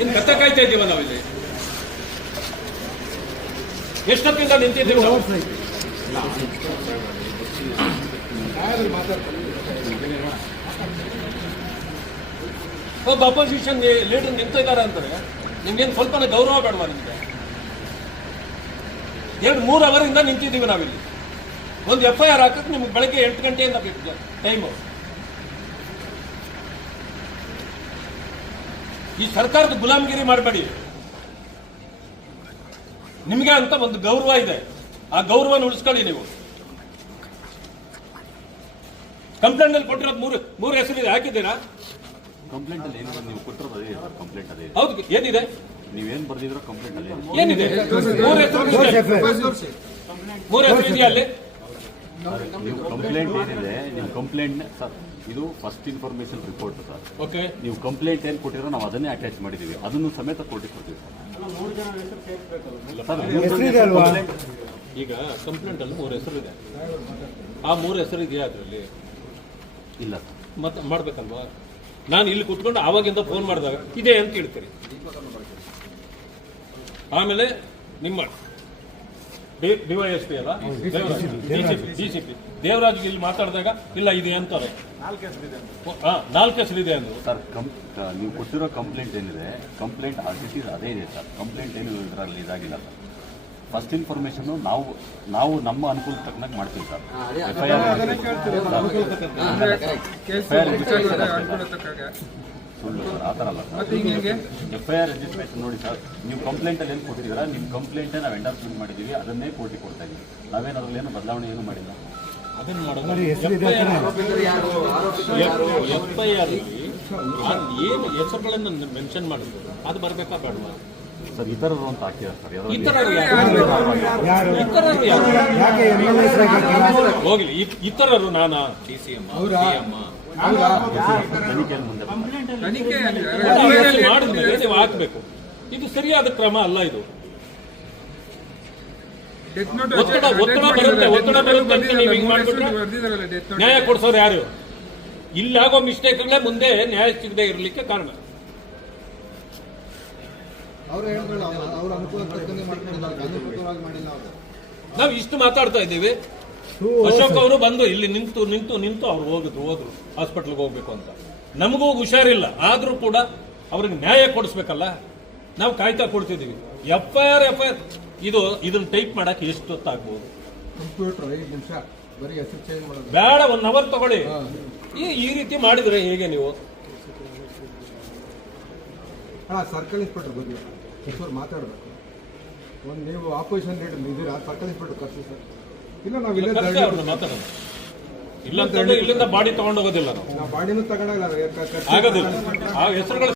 ಇನ್ನು ಕತ್ತ ಕಾಯ್ತಾ ಇದ್ದೀವ ನಾವಿಲ್ಲಿ ಎಷ್ಟೊತ್ತಿಂದ ನಿಂತಿದ್ದೀವಿ ನಾವು? ಒಬ್ಬ ಅಪೋಸಿಷನ್ ಲೀಡರ್ ನಿಂತಿದ್ದಾರೆ ಅಂತಾರೆ. ನಿಮ್ಗೇನು ಸ್ವಲ್ಪ ಗೌರವ ಬೇಡವಾ ನಿಮ್ಗೆ? ಎರಡು, ಮೂರು ಅವರಿಂದ ನಿಂತಿದ್ದೀವಿ ನಾವಿಲ್ಲಿ. ಒಂದು ಎಫ್ ಐ ಆರ್ ಹಾಕಕ್ಕೆ ನಿಮ್ಗೆ ಬೆಳಗ್ಗೆ ಎಂಟು ಗಂಟೆಯಿಂದ ಟೈಮು ಈ ಸರ್ಕಾರದ ಗುಲಾಮಗಿರಿ ಮಾಡಬೇಡಿ. ನಿಮಗೆ ಅಂತ ಒಂದು ಗೌರವ ಇದೆ. ಆ ಗೌರವನ ಉಳಿಸ್ಕೊಳ್ಳಿ ನೀವು. ಕಂಪ್ಲೇಂಟ್ ಅಲ್ಲಿ ಕೊಟ್ಟಿರೋದು ಮೂರು ಮೂರು ಹೆಸರಿದೆ. ಹಾಕಿದ್ದೀರಾ? ಕಂಪ್ಲೇಂಟ್ ಅಲ್ಲಿ ಏನಿದೆ? ನೀವು ಕೊಟ್ಟಿರೋದು ಇದೆ. ಕಂಪ್ಲೇಂಟ್ ಅದೇ ಹೌದು ಏನಿದೆ? ನೀವೇನ್ ಬರ್ದಿದ್ರೋ ಕಂಪ್ಲೇಂಟ್ ಅಲ್ಲಿ ಇದೆ ಏನಿದೆ? ಮೂರು ಹೆಸರು ಇದೆ. ಮೂರು ಹೆಸರು ಇದೆಯಾ ಅಲ್ಲಿ? ನೀವು ಕಂಪ್ಲೇಂಟ್ ಏನಿದೆ? ನಿಮ್ಮ ಕಂಪ್ಲೇಂಟ್ ಸರ್ ಇದು first information report sir. Okay ನೀವು ಕಂಪ್ಲೇಂಟ್ ಏನ್ ಕೊಟ್ಟಿರೋ ನಾವು ಅದನ್ನೇ ಅಟ್ಯಾಚ್ ಮಾಡಿದೀವಿ ಅದನ್ನು ಸಮೇತ ಕೊಟ್ಟಿ ಕೊಡ್ತೀವಿ ಸರ್? ಈಗ ಕಂಪ್ಲೇಂಟ್ ಅಲ್ಲಿ ಮೂರು ಹೆಸರು ಇದೆ. ಆ ಮೂರು ಹೆಸರು ಇದೆಯಾ ಅದರಲ್ಲಿ? ಇಲ್ಲ ಸರ್. ಮತ್ತೆ ಮಾಡ್ಬೇಕಲ್ವಾ? ನಾನು ಇಲ್ಲಿ ಕುತ್ಕೊಂಡು ಆವಾಗಿಂದ ಫೋನ್ ಮಾಡಿದಾಗ ಇದೆ ಅಂತ ಹೇಳ್ತೀರಿ. ಆಮೇಲೆ ನಿಮ್ಮ ಡಿವೈಎಸ್ಪಿ ಅಲ್ಲ? ಡಿಸಿಪಿ ದೇವರಾಜ್ ಇಲ್ಲಿ ಮಾತಾಡಿದಾಗ ಇಲ್ಲ ಇದೆ ಅಂತಾರೆ. ಹಾ ನಾಲ್ಕು ಹೆಸರಿದೆ ಅಂದ್ರು. ಸರ್ ಕಂ ನೀವು ಕೊಟ್ಟಿರೋ ಕಂಪ್ಲೇಂಟ್ ಏನಿದೆ ಕಂಪ್ಲೇಂಟ್ ಆರ್ ಟಿ ಸಿ ಅದೇ ಇದೆ ಸರ್. ಕಂಪ್ಲೇಂಟ್ ಏನು ಇದರಲ್ಲಿ ಇದಾಗಿಲ್ಲ ಸರ್. ಫಸ್ಟ್ ಇನ್ಫಾರ್ಮೇಶನ್ ನಾವು ನಾವು ನಮ್ಮ ಅನುಕೂಲ ತಕ್ಕನಾಗಿ ಮಾಡ್ತೀವಿ ಸರ್. ಎಫ್ ಐ ಆರ್ ಸುಳ್ಳು ಸರ್ ಆ ಥರ ಅಲ್ಲ ಎಫ್ ಐ ಆರ್ ರಿಜಿಸ್ಟ್ರೇಷನ್ ನೋಡಿ ಸರ್ ನೀವು ಕಂಪ್ಲೇಂಟಲ್ಲಿ ಏನು ಕೊಟ್ಟಿದ್ದೀರಾ ನಿಮ್ಮ ಕಂಪ್ಲೇಂಟೇ ನಾವು ಎಂಡಾರ್ಸ್ಮೆಂಟ್ ಮಾಡಿದ್ದೀವಿ ಅದನ್ನೇ ಕೋರ್ಟಿಗೆ ಕೊಡ್ತಾ ಇದ್ದೀವಿ ನಾವೇನು ಅದ್ರಲ್ಲಿ ಏನು ಬದಲಾವಣೆ ಏನು ಮಾಡಿಲ್ಲ? ಎಫ್ ಐ ಆರ್ ಏನು ಹೆಸರುಗಳನ್ನು ಮೆನ್ಷನ್ ಮಾಡಿದ್ರು ಅದು ಬರಬೇಕಾ ಬೇಡವಾ? ಸರ್ ಇತರರು ಅಂತ ಹಾಕಿದ್ದಾರೆ ಸರ್ ಇತರರು ಹೋಗ್ಲಿ ಇತರರು ನಾನಾ? ತನಿಖೆಯಲ್ಲಿ ಮುಂದೆ ಬರ್ತಾರೆ. ಯೋಚನೆ ಮಾಡಿದ್ಮೇಲೆ ನೀವು ಹಾಕ್ಬೇಕು ಇದು ಸರಿಯಾದ ಕ್ರಮ ಅಲ್ಲ ಇದು. ಒತ್ತಡ ಒತ್ತಡ ಬರುತ್ತೆ ಒತ್ತಡ ಬರುತ್ತೆ ಅಂತ ನೀವು ಹಿಂಗ್ ಮಾಡ್ಬಿಟ್ರೆ ನ್ಯಾಯ ಕೊಡ್ಸೋರು ಯಾರು? ಇಲ್ಲಾಗೋ ಮಿಸ್ಟೇಕ್ಗಳೇ ಮುಂದೆ ನ್ಯಾಯ ಸಿಗದೆ ಇರಲಿಕ್ಕೆ ಕಾರಣ. ಅವ್ರು ಹೇಳಿದ್ರಲ್ಲ ಅವ್ರ ಅನುಕೂಲ ಮಾಡ್ಕೊಂಡಿಲ್ಲ ಅನುಕೂಲವಾಗಿ ಮಾಡಿಲ್ಲ ನಾವು ಇಷ್ಟು ಮಾತಾಡ್ತಾ ಇದ್ದೀವಿ. ಅಶೋಕ್ ಅವರು ಬಂದು ಇಲ್ಲಿ ನಿಂತು ನಿಂತು ನಿಂತು ಅವ್ರು ಹೋಗಿದ್ರು ಹೋದ್ರು. ಹಾಸ್ಪಿಟ್ಲ್ಗೆ ಹೋಗ್ಬೇಕು ಅಂತ. ನಮಗೂ ಹುಷಾರಿಲ್ಲ. ಆದ್ರೂ ಕೂಡ ಅವ್ರಿಗೆ ನ್ಯಾಯ ಕೊಡಿಸ್ಬೇಕಲ್ಲ? ನಾವು ಕಾಯ್ತಾ ಕೊಡ್ತಿದ್ದೀವಿ F I R F I R ಇದು ಇದನ್ನ ಟೈಪ್ ಮಾಡಕ್ಕೆ ಎಷ್ಟು ಹೊತ್ತಾಗ್ಬೋದು? ಕಂಪ್ಯೂಟರ್ ಐದು ನಿಮಿಷ. ಬರೀ ಹೆಸರು ಚೇಂಜ್ ಮಾಡೋದು. ಬೇಡ ಒನ್ ಅವರ್ ತಗೊಳ್ಳಿ. ಈ ಈ ರೀತಿ ಮಾಡಿದ್ರೆ ಹೇಗೆ ನೀವು? ಅಣ್ಣ ಸರ್ಕಲ್ ಇನ್ಸ್ಪೆಕ್ಟರ್ ಬಗ್ಗೆ ಮಾತಾಡಬೇಕು. ಒಂದು ನೀವು ಆಪೋಸಿಷನ್ ಲೀಡರ್ ಇದ್ದೀರಾ? ಸರ್ಕಲ್ ಇನ್ಸ್ಪೆಕ್ಟರ್ ಕರ್ಸಿ ಸರ್. ಇಲ್ಲ ನಾವು ಇಲ್ಲೇ ಧರಣಿ- ಅವ್ರನ್ನ ಮಾತಾಡೋದು ಇಲ್ಲ ಅಂತಂದ್ರೆ ಇಲ್ಲಿಂದ ಬಾಡಿ ತಗೊಂಡೋಗೋದಿಲ್ಲ ನಾವು. ನಾವು ಬಾಡಿನೂ ತಗೊಂಡಾಗ ಆಗೋದಿಲ್ಲ. ಆ ಹೆಸರುಗಳು